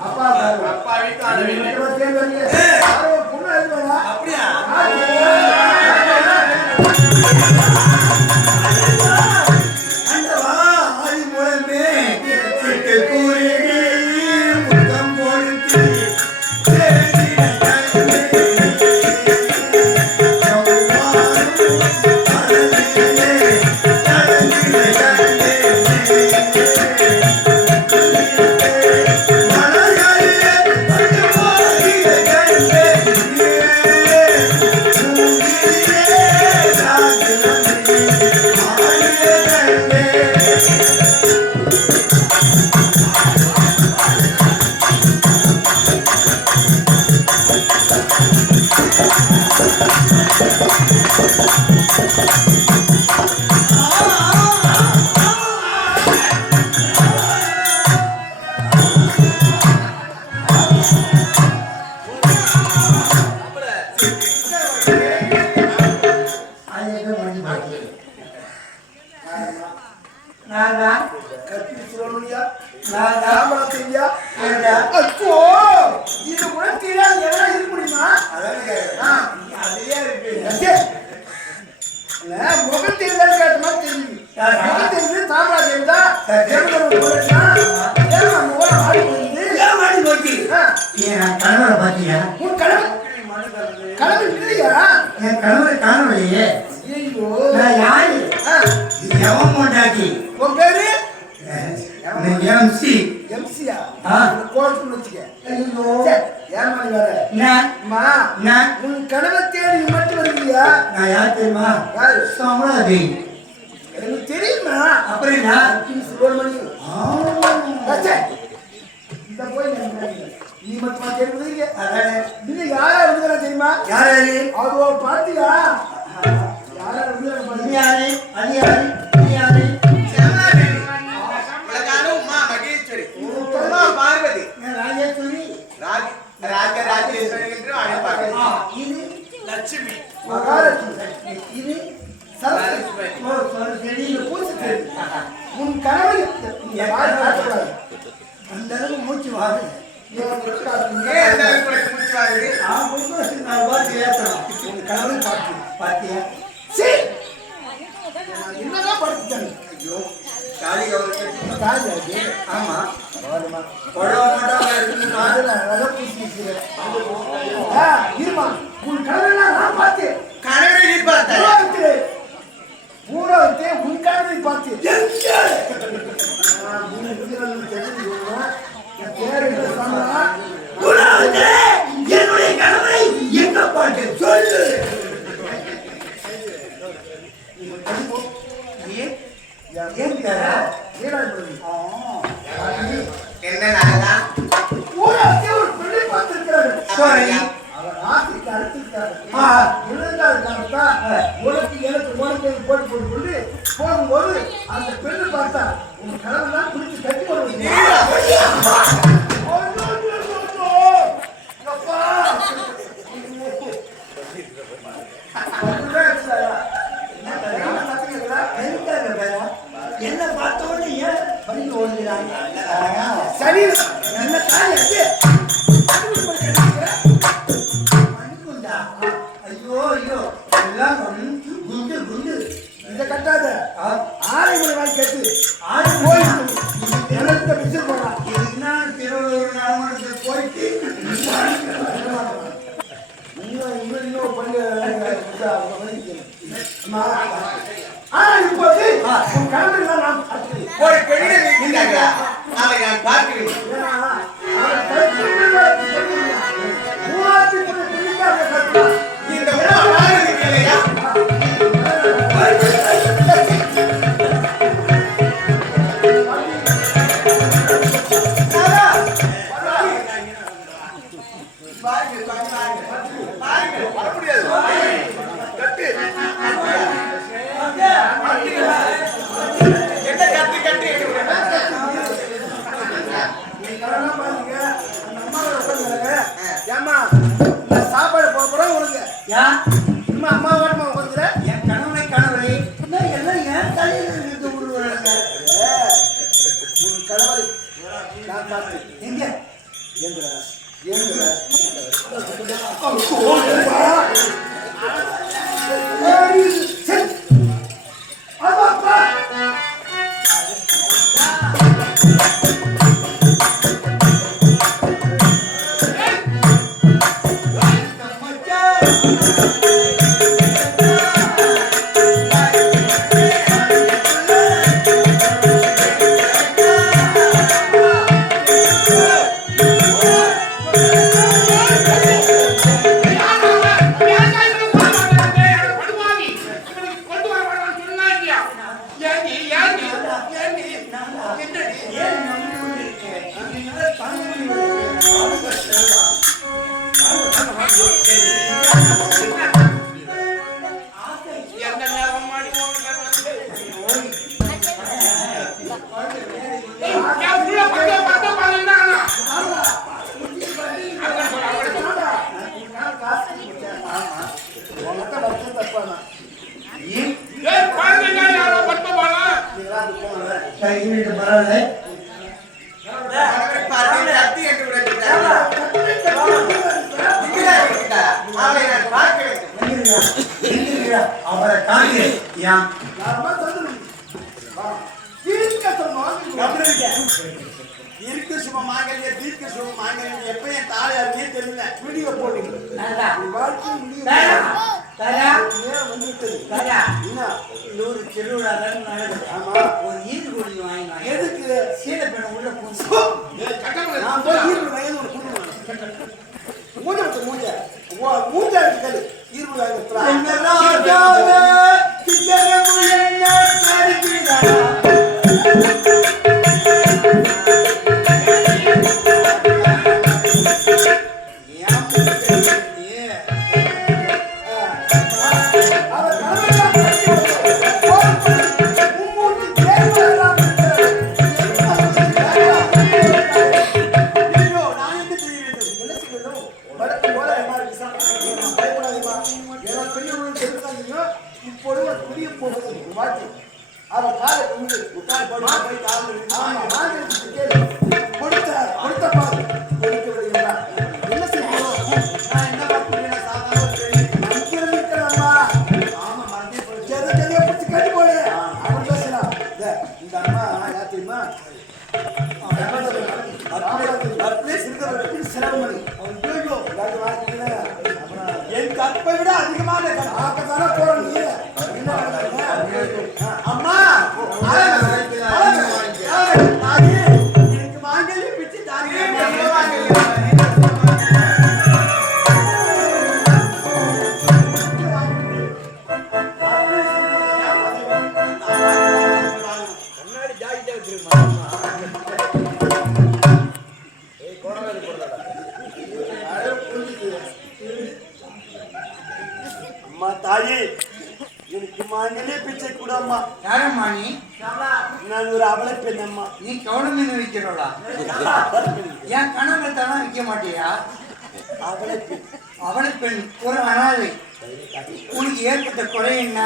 அப்பா வீட்டு அப்படியா தெரியுமா அப்புறம் நீ மட்டும் கேட்குறீங்க இன்னும் யாரா இருக்கிறா தெரியுமா யாரு அதோ பாத்தியா யாரா இருக்கிறா யாரு அது யாரு யாரு பார்வதி ராஜேஸ்வரி ராஜேஸ்வரி என்று அழைப்பார்கள் இது லட்சுமி மகாலட்சுமி இது உன் கனவு அந்த அளவு மூச்சு வாங்க என்னதான் படுத்துட்டாங்க ஆமா இருமா உன் கனவெல்லாம் நான் பார்த்தேன் கனவை நீ பார்த்த பூரா உன் கனவை பார்த்தேன் என்னுடைய கனவை எங்க பாட்டு சொல்லு என்ன ஒரு பெண்ணை பார்த்திருக்கிறாரு உனக்கு எனக்கு போட்டு போட்டு போகும்போது அந்த பெண்ணை பார்த்தா உன் கனவுலாம் பிடிச்சி கட்டி வருவீங்க என்ன பார்த்தோன்னு ஏன் படிக்க ஓடுகிறாங்க சரி என்ன தாய் ஐயோ ஐயோ எல்லாம் குண்டு குண்டு இதை கட்டாத ஆரை மணி வாங்கி கட்டு ஆறு போய் நிலத்தை பிடிச்சு போடலாம் என்ன திருவள்ளூர் நாமத்துக்கு போயிட்டு இன்னும் பண்ணு இப்போது ஒரு பெண்ணை நான் பார்க்கிறேன் இந்த அவரை காண்க இருக்கு சும்மா மாங்கல்ய தீர்க்க சும்மா மாங்கல்யம் எப்ப என் தாயாருமே தெரியல வீடியோ போடுங்க ஒரு திருவிழா நடக்குது. ஆமா ஒரு ஈடு கொடி வாங்கினா எதுக்கு சீலை பெண்ண உள்ள பூந்து நான் போய் ஈடு வாங்கி ஒரு மூஞ்ச வச்ச மூஞ்ச மூஞ்ச எடுத்துக்கது ஈடு என் கற்பை விட அதிகமான ஆக்கத்தான போற அம்மா எனக்கு மாங்கல்யம் பிச்சு கண்ணாடி ஜாக்கிட்டா வச்சிருக்கா அம்மா தாயே எனக்கு மாங்கல்ய பிச்சை கூட அம்மா. யாரம்மா நீ? நான் ஒரு அவளை பெண் அம்மா. நீ கவுன மீன் விற்கிறோடா? என் கணவன் தானே விற்க மாட்டியா? அவளை பெண் அவளை பெண் ஒரு அனாதை. உனக்கு ஏற்பட்ட குறை என்ன?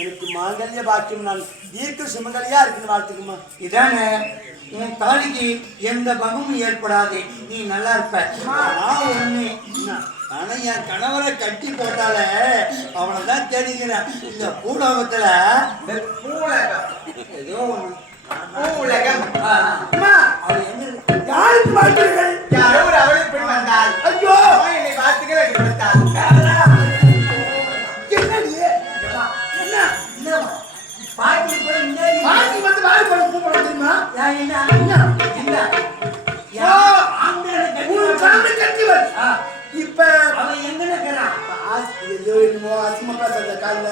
எனக்கு மாங்கல்ய பாக்கியம் நான் தீர்க்க சுமங்கலியா இருக்குன்னு வாழ்த்துக்குமா. இதானே உன் தாலிக்கு எந்த பகமும் ஏற்படாது. நீ நல்லா இருப்ப. ஆனா என் கணவரை கட்டி போட்டால அவனைதான் தேடிக்கிறேன். இந்த பூலோகத்துல ஏதோ ஒண்ணு அவள் எங்க யாருக்கு வாழ்த்துகள்? யாரோ ஒரு அவளை பெண் வந்தாள். ஐயோ என்னை வாழ்த்துக்கள் என்று கொடுத்தாள். பாட்டி வந்து வாய் பண்ண கூப்பிட தெரியுமா? இப்ப அவன் எங்க இருக்கிறான்? அசிமா பேசுற காலில்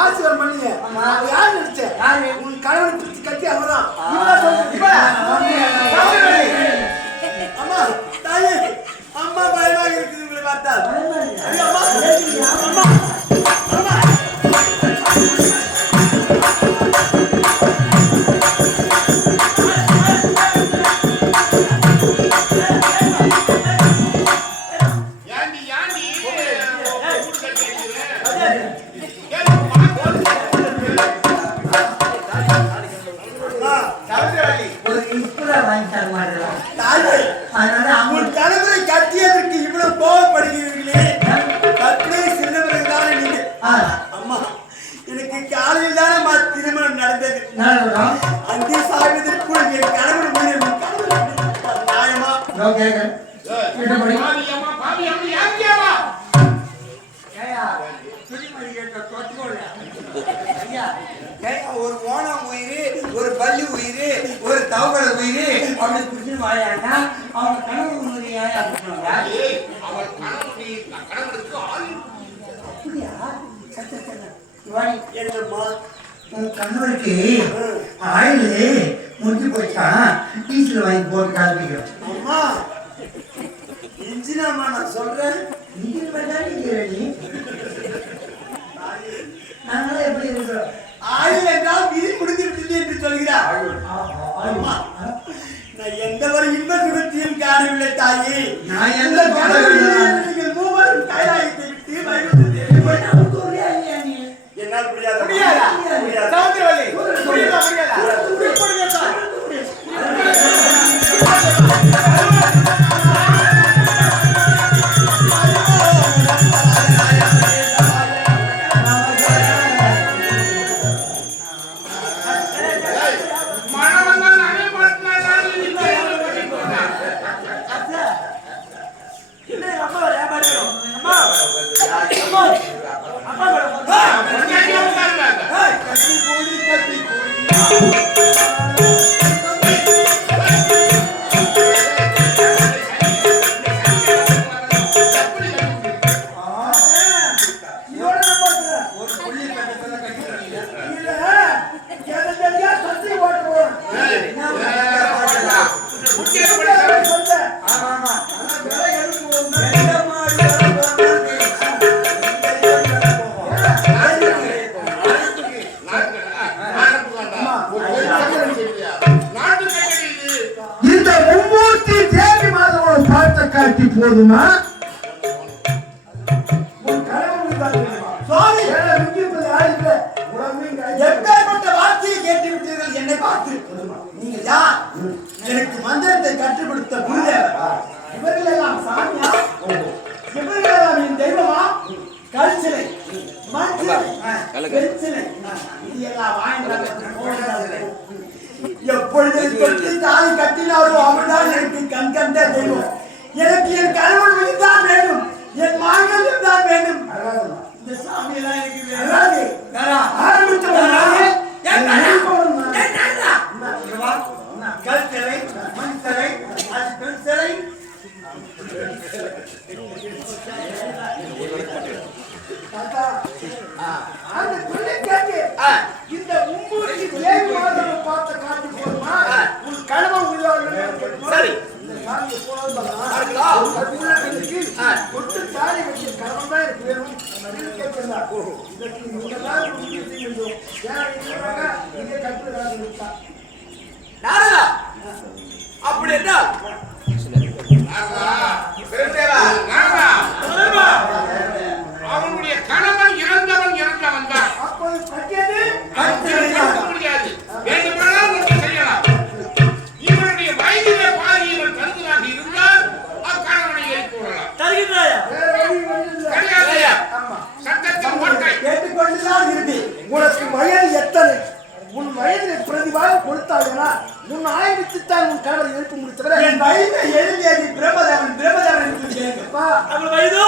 ஆசீர்வாதம் பண்ணுங்க. யார் நினைச்ச உன் கணவன் பிடிச்சி கட்டி அவதான். அம்மா தாயே அம்மா பயமாக இருக்குது உங்களை பார்த்தால். அம்மா அம்மா தலைமுறை கட்டியதற்கு இவ்வளவு கோபப்படுகிறீர்களே, கற்பனை சிறந்தவர்கள்தானே நீங்க. அம்மா எனக்கு காலையில் தானே திருமணம் நடந்தது. அங்கே சாய்வதற்குள் என் கணவன் நியாயமா? ஒரு ஓணம் உயிர், ஒரு பள்ளி உயிர், ஒரு தவளை உயிர் அப்படி குடிச்சு வாயாண்டா அவன் கனவு உயிரியா அப்படியா? என்னம்மா உன் கணவருக்கு ஆயிலு முடிஞ்சு போச்சா டீசல் வாங்கி போட்டு காமிக்கிறோம். அம்மா இன்ஜினாமா நான் சொல்றேன். இன்ஜின் பண்ணாலும் நீ நாங்களே எப்படி இருக்கிறோம்? ஆயில் என்றால் விதி முடிந்து விட்டது என்று சொல்கிறார். அம்மா நான் எந்த ஒரு இன்ப சுகத்தையும் காணவில்லை தாயே. நான் எந்த நீங்கள் மூவரும் கைலாயத்தை விட்டு வைகுண்டத்தை என்னால் முடியாது. போதுமா? எப்பேற்பட்ட வார்த்தையை கேட்டு விட்டீர்கள் என்னை பார்த்து. நீங்கள் யார்? எனக்கு மந்திரத்தை கற்றுக் கொடுத்த குருதேவர். இவர்கள் எல்லாம் சாமியா? இவர்கள் எல்லாம் என் தெய்வமா? கல்சிலை, மண்சிலை, பெண்சிலை, இது எல்லாம் வாங்கி எப்பொழுது தொட்டி தாலி கட்டினாரோ அவர்தான் எனக்கு கண் கண்ட தெய்வம். எனக்கு என் கணவன் விழுந்தான் வேண்டும், என் மாங்கல்யம் தான் வேண்டும். இந்த சாமி எல்லாம் எனக்கு கல்சிலை, மண்சிலை, அது பெண்சிலை. அந்த பிள்ளை கேட்டு இந்த உம்பூசி ஏழு மாதம் பார்த்த காட்டி போதுமா? உன் கணவன் உள்ளவர்கள் சரி கொட்டு தாலி வச்சு கணவன் தான் எனக்கு வேணும் கேட்கிறார். அப்படி என்ன அவனுடைய கணவன் இறந்தவன் தான் முடியாது. வேண்டுமானால் ஒன்று செய்யலாம். இவனுடைய வயதிலே பாதி இவன் கருதுனாக இருந்தால் அக்கணவனை எழுப்பி விடலாம். கிடையாதையா? சட்டத்தின் ஓட்டை கேட்டுக்கொண்டுதான் இருந்து உனக்கு வயது எத்தனை? உன் வயதினை பிரதிவாக கொடுத்தாங்கன்னா உன் ஆயிரத்துத்தான் உன் கணவர் எழுப்ப முடித்தவரை என் வயதை எழுதியது பிரம்மதேவன். பிரம்மதேவன் அவள் வயதோ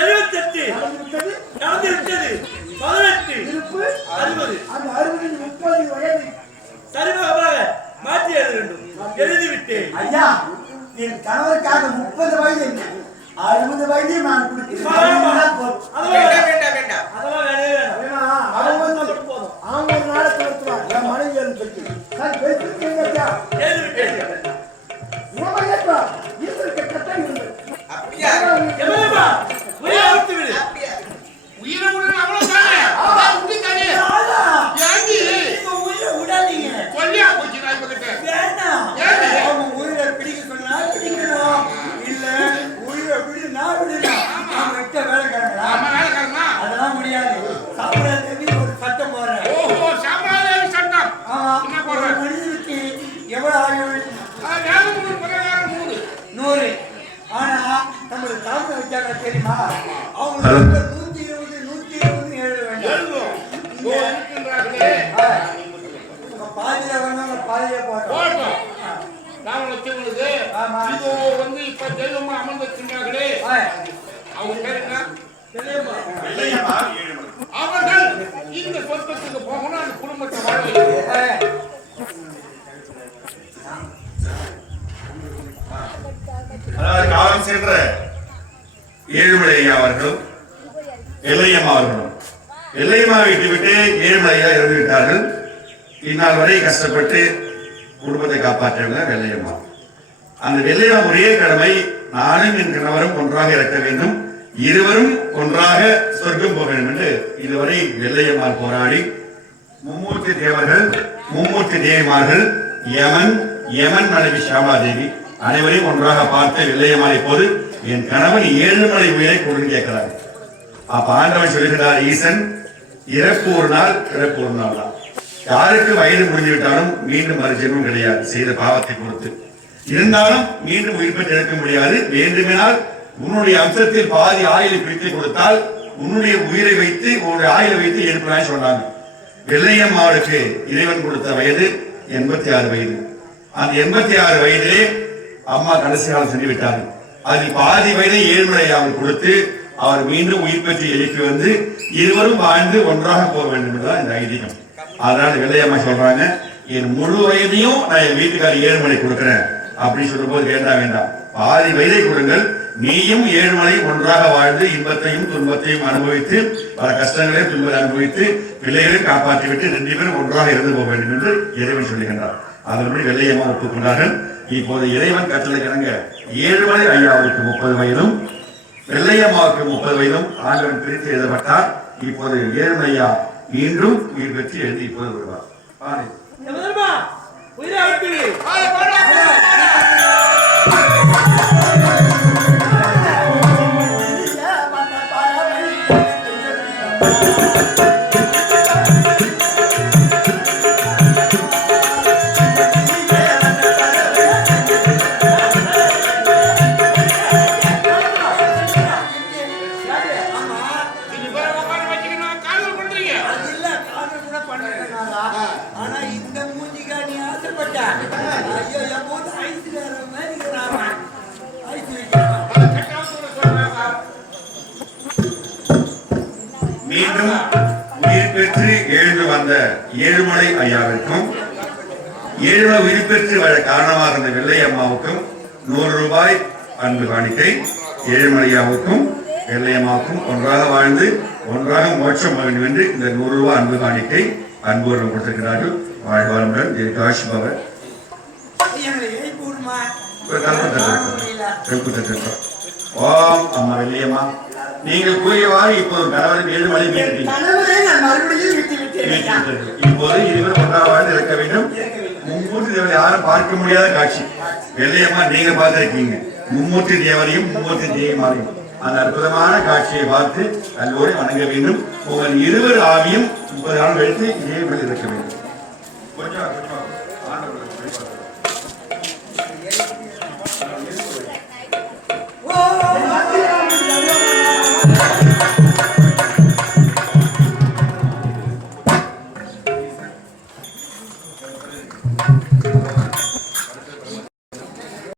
78 நடந்து விட்டது. 18 இருப்பு 60. அந்த 60 30 வயது சரியாக மாற்றி எழுத வேண்டும். எழுதிவிட்டேன் ஐயா. என் கணவருக்காக 30 வயது என்ன 60 வயதையும் நான் கொடுக்கிறேன். அவங்க ஒரு நாளைக்கு நடத்துவான். என் மனைவி கட்டம் இருந்தது. உயிரை பிடிக்க சொன்னா பிடிக்கணும், இல்ல உயிரை பிடி நான் விடணும். வேலைக்காரங்களா அதெல்லாம் முடியாது. சாப்பிடாதேவி ஒரு சட்டம் போடுறேன். மனிதனுக்கு எவ்வளவு ஆயுள்? 100. ஆனா நம்மளுக்கு தாமரை வச்சாங்க தெரியுமா? அவங்களுக்கு 120 120 எழுத வேண்டும். பாதியில வேணும், பாதியில போட்டோம். இப்ப தெய்வமா அமர்ந்திருக்கிறார்களே அவங்க பேர் என்ன? அவர்கள் இந்த சொர்க்கத்துக்கு போகணும், அந்த குடும்பத்தை வாழ வைக்கணும். அதாவது காலம் சென்ற ஏழுமலை ஐயா அவர்களும் எல்லையம்மா அவர்களும் வெள்ளையம்மா விட்டுவிட்டு ஏழுமலையா இறந்து விட்டார்கள். இந்நாள் வரை கஷ்டப்பட்டு குடும்பத்தை காப்பாற்றவில்லை வெள்ளையம்மா. அந்த வெள்ளையம்மா ஒரே கடமை, நானும் என் கணவரும் ஒன்றாக இறக்க வேண்டும், இருவரும் ஒன்றாக சொர்க்கம் போக வேண்டும் என்று இதுவரை வெள்ளையம்மாள் போராடி மும்மூர்த்தி தேவர்கள், மும்மூர்த்தி தேவிமார்கள், யமன் மனைவி சாமாதேவி அனைவரையும் ஒன்றாக பார்த்து வெள்ளையம்மாள் இப்போது என் கணவன் ஏழுமலை உயிரை கொடுன்னு கேட்கிறார். அப்ப ஆண்டவன் சொல்லுகிறார், ஈசன் இறப்பு ஒரு நாள், பிறப்பு ஒரு நாள் தான். யாருக்கு வயது முடிஞ்சு விட்டாலும் மீண்டும் மறுஜென்மம் கிடையாது, செய்த பாவத்தை பொறுத்து. இருந்தாலும் மீண்டும் உயிர் பெற்று எடுக்க முடியாது. வேண்டுமெனால் உன்னுடைய அம்சத்தில் பாதி ஆயிலை பிரித்து கொடுத்தால் உன்னுடைய உயிரை வைத்து உன்னுடைய ஆயிலை வைத்து எழுப்பினாய் சொன்னாங்க. வெள்ளையம்மாளுக்கு இறைவன் கொடுத்த வயது 86 வயது. அந்த 86 வயதிலே அம்மா கடைசி காலம் சென்று விட்டார்கள். அதில் பாதி வயதை ஏழுமலையாமல் கொடுத்து அவர் மீண்டும் உயிர் பெற்று எழுப்பி வந்து இருவரும் வாழ்ந்து ஒன்றாக போக வேண்டும் என்றுதான் இந்த ஐதீகம். அதனால வெள்ளையம்மா சொல்றாங்க, என் முழு வயதையும் நான் என் வீட்டுக்காரர் ஏழுமலை கொடுக்கிறேன் அப்படின்னு சொல்லும் போது வேண்டாம், பாதி வயதை கொடுங்கள், நீயும் ஏழுமலை ஒன்றாக வாழ்ந்து இன்பத்தையும் துன்பத்தையும் அனுபவித்து பல கஷ்டங்களையும் துன்பத்தை அனுபவித்து பிள்ளைகளையும் காப்பாற்றிவிட்டு 2 பேரும் ஒன்றாக இருந்து போக வேண்டும் என்று இறைவன் சொல்லுகின்றார். அதன்படி வெள்ளையம்மா ஒப்புக்கொண்டார்கள். இப்போது இறைவன் கட்டளை இணங்க ஏழுமலை ஐயாவுக்கு 30 வயதும் வெள்ளையம்மாவுக்கு 30 வயதும் ஆண்டவன் பிரித்து எழுதப்பட்டார். இப்போது ஏழுமலையா மீண்டும் உயிர் பெற்று எழுதி இப்போது வருவார். மீண்டும் உயிர் பெற்று எழுந்து வந்த ஏழுமலை ஐயாவிற்கும் ஏழுமலை உயிர் பெற்று வர காரணமாக இருந்த வெள்ளையம்மாவுக்கும் 100 ரூபாய் அன்பு காணிக்கை. ஏழுமலையாவுக்கும் வெள்ளையம்மாவுக்கும் ஒன்றாக வாழ்ந்து ஒன்றாக மோட்சம் வேண்டும் என்று இந்த 100 ரூபாய் அன்பு காணிக்கை அன்புடன் கொடுத்திருக்கிறார்கள். வாழ்வாளுடன் காஷ் பவர் ஓம் அம்மா வெள்ளையம்மா, நீங்கள் கூறியவாறு இப்போது கணவன் ஏழுமலை இப்போது இருவர் ஒன்றாக வாழ்ந்து இருக்க வேண்டும். மும்மூர்த்தி தேவரை யாரும் பார்க்க முடியாத காட்சி வெள்ளையம்மா நீங்க பார்த்திருக்கீங்க. மும்மூர்த்தி தேவரையும் மும்மூர்த்தி தேவிமாரையும் அந்த அற்புதமான காட்சியை பார்த்து கல்லூரி வணங்க வேண்டும். உங்கள் இருவர் ஆவியும் 30 நாள் வைத்து இதே இருக்க வேண்டும். கொஞ்சம்